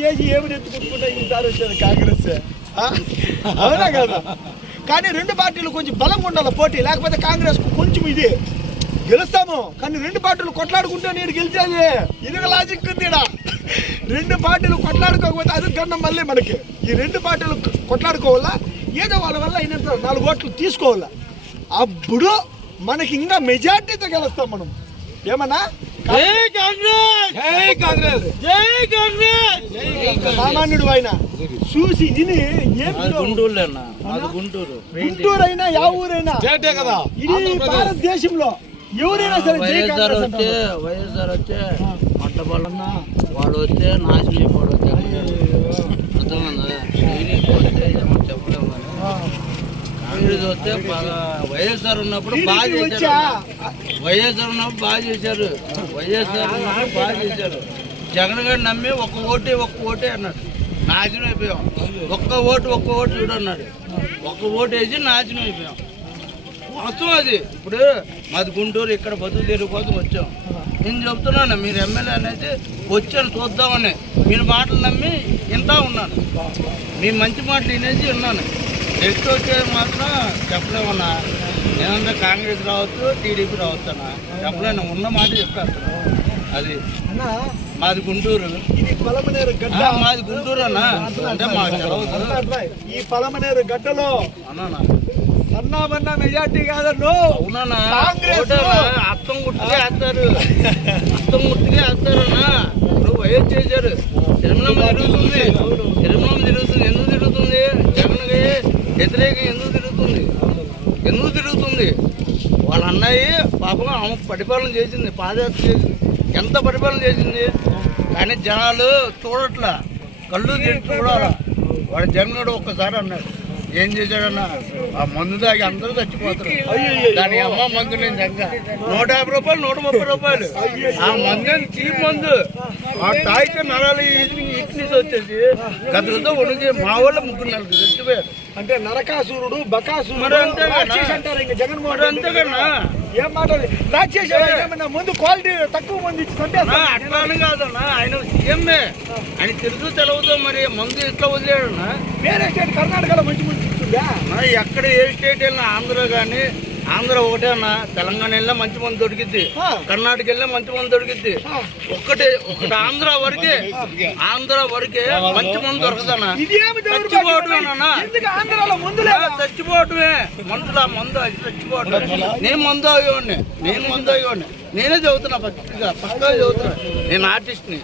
చేసి ఏమిటి ఎత్తుకుంటుకుంటా ఈసారి వచ్చేది కాంగ్రెస్. అవునా కదా? కానీ రెండు పార్టీలు కొంచెం బలంగా ఉండాలి పోటీ. లేకపోతే కాంగ్రెస్ కొంచెం ఇది. గెలుస్తాము. కానీ రెండు పార్టీలు కొట్లాడుకుంటే నేను గెలిచేది. ఇది లాజిక్ ఉంది రెండు పార్టీలు కొట్లాడుకోకపోతే అది గండం మళ్ళీ మనకి. ఈ రెండు పార్టీలు కొట్లాడుకోవాలా? ఏదో వాళ్ళ వల్ల అయినంత నాలుగు ఓట్లు తీసుకోవాలా? అప్పుడు మనకి ఇంకా మెజార్టీతో గెలుస్తాం మనం. ఏమన్నా? జై కాంగ్రెస్! జై కాంగ్రెస్! జై కాంగ్రెస్! సామాన్యుడు ఆయన. చూసి అది గుంటూరు అన్న. అది గుంటూరు. గుంటూరు అయినా యా ఊరైనా? స్టేటే కదా. ఇది భారతదేశంలో ఎవరైనా సరే జై వైఎస్ఆర్ కాంగ్రెస్ వచ్చే. వైఎస్ఆర్ వచ్చే మట్టబల్లన్న వాడు వస్తే నాశనం అయిపోవడం అర్థమైందా టీడీపీ వస్తే ఏమో చెప్పలేము కానీ కాంగ్రెస్ వస్తే బాగా వైఎస్ఆర్ ఉన్నప్పుడు బాగా చేశారు. వైఎస్ఆర్ ఉన్నప్పుడు బాగా చేశారు. వైఎస్ఆర్ ఉన్నప్పుడు బాగా చేశారు. జగన్ గారు నమ్మి ఒక్క ఓటే ఒక్క ఓటే అన్నాడు. నాశనం అయిపోయాం. ఒక్క ఓటు ఒక్క ఓటు చూడు అన్నాడు ఒక్క ఓటు వేసి నాశనం అయిపోయాం. వాస్తవం అది. ఇప్పుడు మాది గుంటూరు ఇక్కడ బతుకు తిరిగిపోతూ వచ్చాం. నేను చెప్తున్నాను మీరు ఎమ్మెల్యే అనేది వచ్చాను చూద్దామని. మీరు మాటలు నమ్మి వింటా ఉన్నాను. మీ మంచి మాటలు వినేసి విన్నాను. నెక్స్ట్ వచ్చేది మాత్రం చెప్పలేమన్నా నేనంటే కాంగ్రెస్ రావచ్చు టీడీపీ రావచ్చు అన్న. చెప్పలేను ఉన్న మాట చెప్పాను అది. అన్న మాది గుంటూరు. మాది గుంటూరు అన్న. అంటే మాకు. ఈ పలమనేరు గడ్డలో అన్నా సన్నామన్న మెజార్టీ కాదన్ను. అవునా కాంగ్రెస్? అర్థం గుర్తుకే వేస్తారు. అర్థం గుర్తుకే వేస్తారన్నా వైఎస్ చేశారు. తిరుమల తిరుగుతుంది తిరుమల తిరుగుతుంది ఎందుకు తిరుగుతుంది జగన్కి వ్యతిరేకం ఎందుకు తిరుగుతుంది ఎందుకు తిరుగుతుంది వాళ్ళ అన్నయ్య పాపం ఆమె పరిపాలన చేసింది పాదయాత్ర చేసింది ఎంత పరిపాలన చేసింది కానీ జనాలు చూడట్లా కళ్ళు తిరిగి చూడాలా వాడు జగన్ ఒక్కసారి అన్నాడు ఏం చేశాడన్న ఆ మందు తాగి అందరూ చచ్చిపోతారు దాని అమ్మ మందు నేను జంగ నూట యాభై రూపాయలు నూట ముప్పై రూపాయలు ఆ మందు చీప్ మందు ఆ తాగితే నరాలు ఈక్నెస్ వచ్చేసి గదులతో ఉనికి మా వాళ్ళ ముగ్గురు నలుగురు అంటే నరకాసురుడు బకాసురుడు అంటారు ఇంకా జగన్మోహన్ మరి రెడ్డి. అంతే కన్నా ఏం మాటలు రాక్షసి ఏమన్నా ముందు క్వాలిటీ తక్కువ మంది ఇచ్చి అన్నా, చంపేస్తారు అట్లా అని కాదన్నా. ఆయన సీఎంఏ. ఆయన తెలుసు తెలవదు మరి మందు ఇట్లా వదిలేడన్నా? వేరే స్టేట్ కర్ణాటకలో మంచి మంచి ఎక్కడ ఏ స్టేట్ వెళ్ళినా ఆంధ్ర కానీ ఆంధ్ర ఒకటే అన్న తెలంగాణ వెళ్ళినా మంచి మంది దొరికిద్ది. కర్ణాటక వెళ్ళినా మంచి మంది దొరికిద్ది. ఒక్కటే ఒకటి ఆంధ్ర వరకే ఆంధ్ర వరకే మంచి మంది దొరకదన్నా. లేదా చచ్చిపోవటమే మందులు మందు అది చచ్చిపోవటం నేను మందు అయ్యేవాడిని నేను మందు అయ్యేవాడిని నేనే చదువుతున్నా పక్కగా పక్కగా చదువుతున్నా. నేను ఆర్టిస్ట్ని.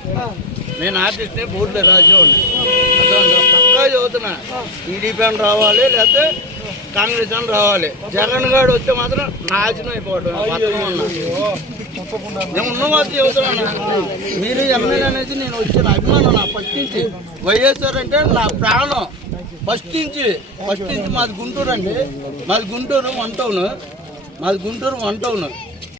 నేను ఆర్టిస్ట్ని బోర్డులో రాసేవాడిని. అర్థమైందా? పక్కా చదువుతున్నా. టీడీపీ అని రావాలి లేకపోతే కాంగ్రెస్ అని రావాలి. జగన్ గారు వస్తే మాత్రం నాశనం అయిపోవడం నేను ఉన్నవాళ్ళు మీరు ఎమ్మెల్యే అనేది నేను వచ్చిన అభిమానం నా ఫస్ట్ నుంచి. వైఎస్ఆర్ అంటే నా ప్రాణం. ఫస్ట్ నుంచి ఫస్ట్ నుంచి మాది గుంటూరు అండి. మాది గుంటూరు వన్ టౌన్. మాది గుంటూరు వన్ టౌన్.